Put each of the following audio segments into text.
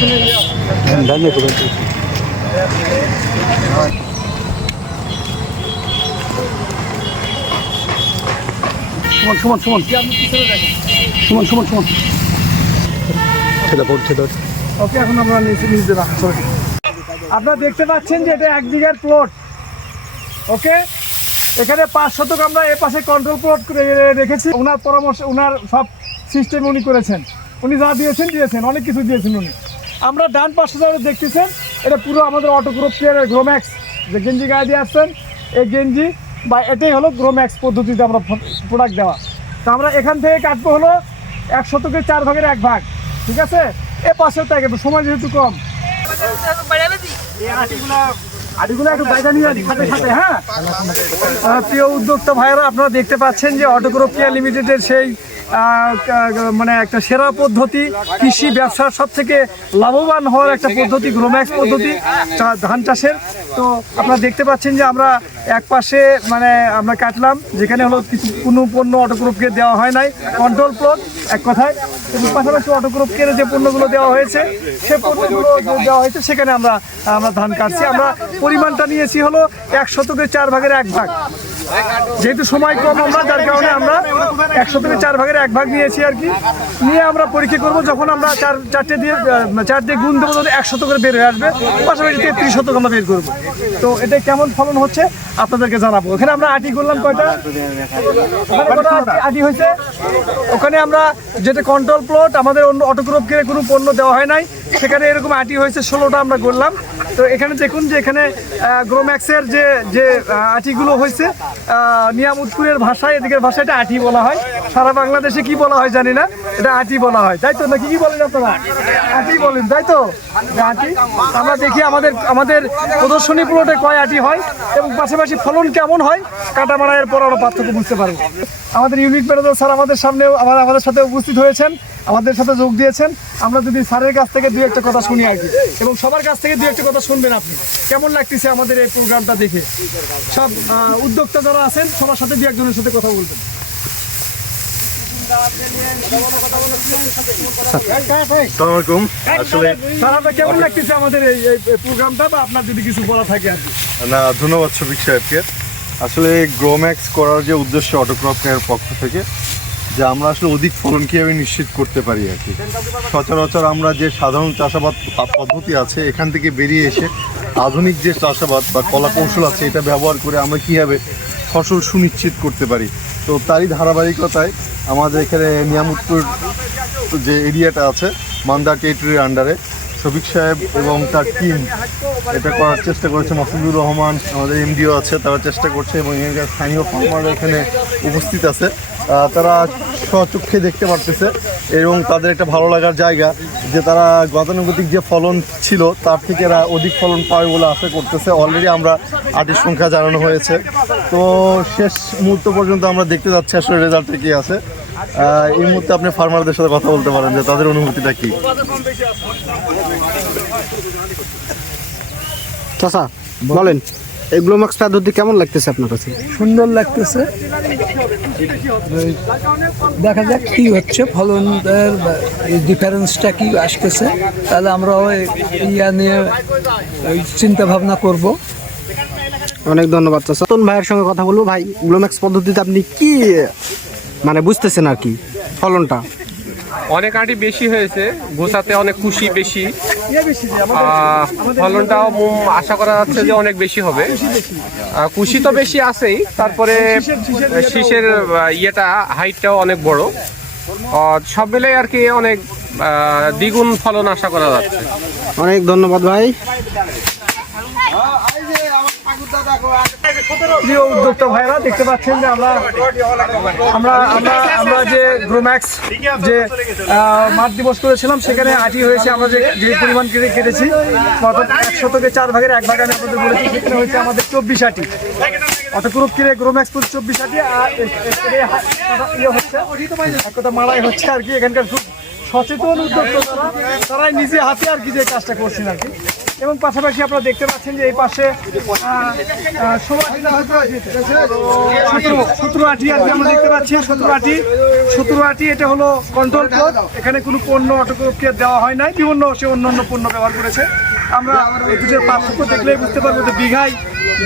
ওকে, এখন আমরা নিচে রাখা। আপনারা দেখতে পাচ্ছেন যে এটা 1 বিঘার প্লট। ওকে, এখানে 5 শতক আমরা এ পাশে কন্ট্রোল প্লট করে রেখেছি। ওনার পরামর্শ, ওনার সব সিস্টেম উনি করেছেন। উনি যা দিয়েছেন অনেক কিছু দিয়েছেন উনি। আমরা ডান পাশে যারা দেখতেছেন এটা পুরো আমাদের অটোক্রপ কেয়ারের গ্রোম্যাক্স যে গেঞ্জি গায়ে দিয়ে আসছেন, এই গেঞ্জি বা এটাই হলো গ্রোম্যাক্স পদ্ধতিতে আমরা প্রোডাক্ট দেওয়া। তো আমরা এখান থেকে কাটবো হলো 1 শতকের 4 ভাগের 1 ভাগ। ঠিক আছে, এ পাশেও তাই কিন্তু সময় যেহেতু কম, আটিগুলো একটু বাইরে নিয়ে সাথে সাথে। হ্যাঁ, প্রিয় উদ্যোক্তা ভাইয়েরা, আপনারা দেখতে পাচ্ছেন যে অটোক্রপ কেয়ার লিমিটেডের সেই মানে একটা সেরা পদ্ধতি, কৃষি ব্যবসার সব থেকে লাভবান হওয়ার একটা পদ্ধতি গ্রোম্যাক্স পদ্ধতি ধান চাষের। তো আপনারা দেখতে পাচ্ছেন যে আমরা এক পাশে মানে আমরা কাটলাম, যেখানে হলো কোনো পণ্য অটোক্রপ কেয়ার দেওয়া হয় নাই, কন্ট্রোল প্লট এক কথায়। এবং পাশাপাশি অটোক্রপ কেয়ারে যে পণ্যগুলো দেওয়া হয়েছে, সে পণ্যগুলো দেওয়া হয়েছে সেখানে আমরা ধান কাটছি। আমরা পরিমাণটা নিয়েছি হলো 1 শতকের 4 ভাগের 1 ভাগ। যেহেতু সময় কম আমরা, যার কারণে আমরা 1 শতকের 4 ভাগের 1 ভাগ নিয়েছি আর কি। নিয়ে আমরা পরীক্ষা করব, যখন আমরা 4 দিয়ে গুণ দেবো, যদি 1 শতকের বের হয়ে আসবে, পাশাপাশি 33 শতক আমরা বের করবো। তো এটা কেমন ফলন হচ্ছে আপনাদেরকে জানাবো। ওখানে আমরা আটি করলাম কয়টা, আটি হয়েছে। ওখানে আমরা যেটা কন্ট্রোল প্লট, আমাদের অন্য অটোক্রপ কেয়ারে কোনো পণ্য দেওয়া হয় নাই, সেখানে এরকম আটি হয়েছে 16টা আমরা করলাম। তো এখানে দেখুন যে এখানে গ্রোম্যাক্সের যে আটিগুলো হয়েছে, নিয়ামতপুরের ভাষায়, এদিকের ভাষায় এটা আটি বলা হয়। সারা বাংলাদেশে কি বলা হয় জানি না, এটা আটি বলা হয়, তাই তো? নাকি কি বলেন আপনারা? আটি বলেন, তাই তো? আটি। আমরা দেখি আমাদের প্রদর্শনী প্লটে কয় আটি হয় এবং পাশাপাশি ফলন কেমন হয়, কাটা মারাইয়ের পর আমরা পার্থক্য বুঝতে পারবো। আমাদের ইউনিট ম্যানেজার স্যার আমাদের সামনেও আমাদের সাথে উপস্থিত হয়েছেন, আমাদের সাথে যোগ দিয়েছেন। আমরা যদি স্যারের কাছ থেকে 2-1টা কথা শুনি আর কি, এবং সবার কাছ থেকে 2-1টা কথা শুনবেন আপনি। কেমন লাগতেছে আমাদের এই প্রোগ্রামটা দেখে? সব উদ্যোক্তা যারা আছেন সবার সাথে 2-1জনের সাথে কথা বলবেন। কেমন লাগতেছে আমাদের এই প্রোগ্রামটা, বা আপনার যদি কিছু বলা থাকে আর কি? না, ধন্যবাদ শফিক সাহেবকে। আসলে গ্রোম্যাক্স করার যে উদ্দেশ্য অটোক্রপ কেয়ার পক্ষ থেকে, যে আমরা আসলে অধিক ফলন কীভাবে নিশ্চিত করতে পারি আর কি। সচরাচর আমরা যে সাধারণ চাষাবাদ পদ্ধতি আছে, এখান থেকে বেরিয়ে এসে আধুনিক যে চাষাবাদ বা কলা কৌশল আছে, এটা ব্যবহার করে আমরা কীভাবে ফসল সুনিশ্চিত করতে পারি। তো তারই ধারাবাহিকতায় আমাদের এখানে নিয়ামতপুর যে এরিয়াটা আছে, মান্দা টেরিটরির আন্ডারে, শফিক সাহেব এবং তার টিম এটা করার চেষ্টা করেছে। মাসুদুর রহমান আমাদের এমডিও আছে, তারা চেষ্টা করছে, এবং এখানকার স্থানীয় ফার্মাররা এখানে উপস্থিত আছে। তারা স্বচক্ষে দেখতে পারতেছে, এবং তাদের একটা ভালো লাগার জায়গা যে তারা গতানুগতিক যে ফলন ছিল তার থেকে এরা অধিক ফলন পাবে বলে আশা করতেছে। অলরেডি আমরা আটির সংখ্যা জানানো হয়েছে। তো শেষ মুহূর্ত পর্যন্ত আমরা দেখতে যাচ্ছি আসলে রেজাল্টটা কী আছে। এই মুহূর্তে আপনি ফার্মারদের সাথে কথা বলতে পারেন যে তাদের অনুভূতিটা কী। চাচা বলেন, এই গ্রোম্যাক্স পদ্ধতি কেমন লাগতেছে আপনার কাছে? সুন্দর লাগতেছে। দেখা যাক কি হচ্ছে, ফলনের ডিফারেন্সটা কি আসতেছে, তাহলে আমরা ইয়া নিয়ে চিন্তা ভাবনা করব। অনেক ধন্যবাদ চাচা। নতুন ভাইয়ের সঙ্গে কথা বলবো। ভাই, গ্রোম্যাক্স পদ্ধতিতে আপনি কি মানে বুঝতেছেন আর কি ফলনটা? অনেক আঁটি বেশি হয়েছে, গোছাতে অনেক কুশি বেশি, ফলনটাও আশা করা যাচ্ছে যে অনেক বেশি হবে। কুশি তো বেশি আছেই, তারপরে শীষের ইয়েটা হাইটটাও অনেক বড়, সব মিলে আর কি অনেক দ্বিগুণ ফলন আশা করা যাচ্ছে। অনেক ধন্যবাদ ভাই। প্রিয় উদ্যোক্তা ভাইরা, দেখতে পাচ্ছেন যে আমরা যে গ্রোম্যাক্স যে মাঠ দিবস করেছিলাম, সেখানে আটি হয়েছে। আমরা যে পরিমাণ কেটেছি, অর্থাৎ 1 শতকের 4 ভাগের 1 ভাগ আমি আপনাদের বলেছি, সেখানে হয়েছে আমাদের 24 আটি। অটোক্রপ কেয়ারে গ্রোম্যাক্স 24 আটি, আর ইয়ে হচ্ছে এক কথা মারাই হচ্ছে আর কি। এখানকার খুব সচেতন উদ্যোক্তা তারাই নিজে হাতে আর কি যে কাজটা করছেন আর কি। এবং পাশাপাশি আপনারা দেখতে পাচ্ছেন যে এই পাশে 17 আটি আর কি আমরা দেখতে পাচ্ছি 17 আটি এটা হলো কন্ট্রোল প্লট। এখানে কোনো পণ্য অটোক্রপকে দেওয়া হয় নাই, বিভিন্ন সে অন্যান্য পণ্য ব্যবহার করেছে। আমরা এই দুটোর পার্থক্য দেখলেই বুঝতে পারবো যে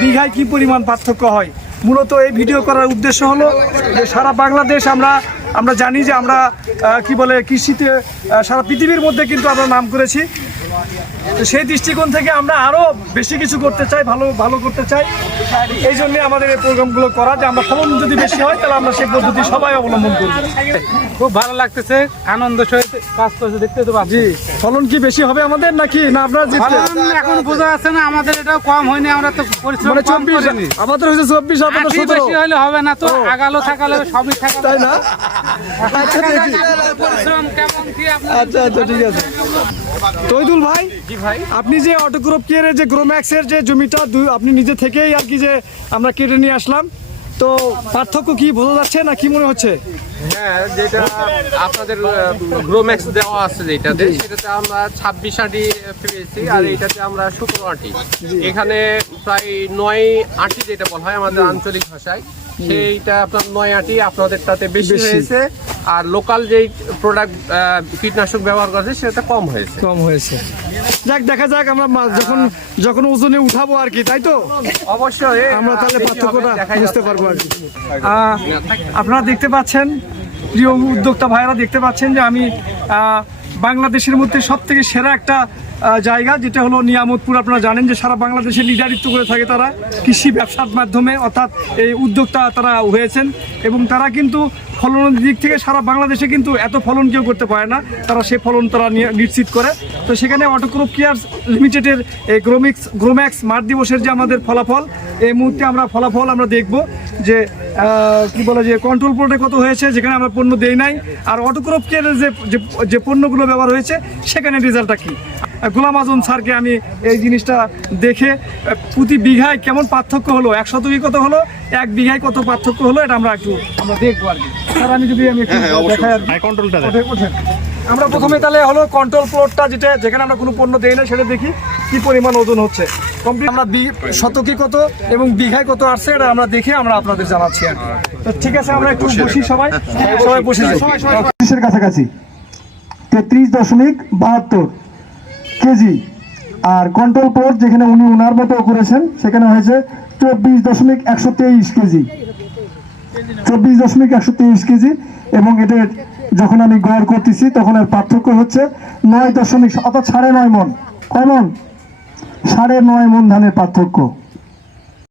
বিঘায় কি পরিমাণ পার্থক্য হয়। মূলত এই ভিডিও করার উদ্দেশ্য হলো যে সারা বাংলাদেশ আমরা জানি যে আমরা কি বলে কৃষিতে সারা পৃথিবীর মধ্যে কিন্তু আমরা নাম করেছি। তো সেই দৃষ্টিকোণ থেকে আমরা আরো বেশি কিছু করতে চাই, ভালো করতে চাই। এই জন্য আমাদের এই প্রোগ্রামগুলো করা, যে আমরা ফলন যদি বেশি হয় তাহলে আমরা সেই পদ্ধতি সবাই অবলম্বন করব। খুব ভালো লাগতেছে, আনন্দ সহিত কাজ করছে, দেখতে তো পাচ্ছি। ফলন কি বেশি হবে আমাদের নাকি না আপনারা ফলন এখন বোঝা যাচ্ছে না, আমাদের এটাও কম হয়নি, আমরা তো পরিশ্রম মানে কম 24 করিনি। আমাদের হচ্ছে 24 আপনাদের আশি 17 বেশি হলে হবে না তো, আগালো থাকালে সবই থাকালে তাই না? আচ্ছা দেখি। পরিশ্রম কেমন কি আপনার আচ্ছা ঠিক আছে। তৈদুল ভাই, জি ভাই, আপনি যে অটোক্রপ কেয়ারের যে গ্রোম্যাক্সের যে জমিটা আপনি নিজে থেকেই আর কি যে আমরা কেটে নিয়ে আসলাম, তো পার্থক্য কি বোঝা যাচ্ছে না কি মনে হচ্ছে? হ্যাঁ, যেটা আপনাদের গ্রোম্যাক্স দেওয়া আছে যেটাতে, সেটাতে আমরা 26 আটি পেয়েছি, আর এইটাতে আমরা 17 আটি। এখানে প্রায় 9 আটি যেটা বলা হয় আমাদের আঞ্চলিক ভাষায়, সেইটা আপনার 9 আটি আপনাদেরটাতে বেশি হয়েছে, আর লোকাল যেই প্রোডাক্ট কীটনাশক ব্যবহার করছে সেটা কম হয়েছে। যাক, দেখা যাক আমরা যখন ওজনে উঠাবো আর কি, তাই তো অবশ্যই আমরা তাহলে বেশি পার্থক্যটা হবে, দেখা বুঝতে যাচ্ছে। পারবো আর কি। আপনারা দেখতে পাচ্ছেন, প্রিয় উদ্যোক্তা ভাইরা দেখতে পাচ্ছেন যে আমি বাংলাদেশের মধ্যে সব থেকে সেরা একটা জায়গা, যেটা হলো নিয়ামতপুর। আপনারা জানেন যে সারা বাংলাদেশে লিডারিত্ব করে থাকে তারা কৃষি ব্যবসার মাধ্যমে, অর্থাৎ এই উদ্যোক্তা তারা হয়েছেন, এবং তারা কিন্তু ফলনের দিক থেকে সারা বাংলাদেশে কিন্তু এত ফলন কেউ করতে পারে না, তারা সে ফলন তারা নিশ্চিত করে। তো সেখানে অটোক্রপ কেয়ার লিমিটেডের এই গ্রোম্যাক্স মাঠ দিবসের যে আমাদের ফলাফল, এই মুহূর্তে আমরা ফলাফল আমরা দেখব যে কি বলে যে কন্ট্রোল প্লটে কত হয়েছে, যেখানে আমরা পণ্য দেই নাই, আর অটোক্রপ কেয়ারের যে পণ্যগুলো ব্যবহার হয়েছে সেখানে রেজাল্টটা কি। গোলাম আজম স্যারকে আমি এই জিনিসটা দেখে প্রতি বিঘায় কেমন পার্থক্য হলো, 1 শতকে কত হলো, 1 বিঘায় কত পার্থক্য হলো, এটা আমরা দেখবো আর কি। স্যার আমি একটু দেখাই আর কি। ওঠেন। আমরা প্রথমে তাহলে হলো কন্ট্রোল প্লটটা যেখানে আমরা কোনো পণ্য দেই না সেটা দেখি কি পরিমাণ ওজন হচ্ছে কমপ্লিট। আমরা শতকে কত এবং বিঘায় কত আসছে এটা আমরা দেখে আমরা আপনাদের জানাচ্ছি আর কি। তো ঠিক আছে, আমরা একটু বসি, সবাই বসে যাই। কাছাকাছি 33.72 কেজি, আর কন্ট্রোল প্লট যেখানে উনি ওনার মতো করেছেন সেখানে হয়েছে 24.123 কেজি, 24.123 কেজি। এবং এটা যখন আমি গড় করতেছি তখন এর পার্থক্য হচ্ছে 9 অর্থাৎ 9.5 মণ, কমন 9.5 মণ ধানের পার্থক্য।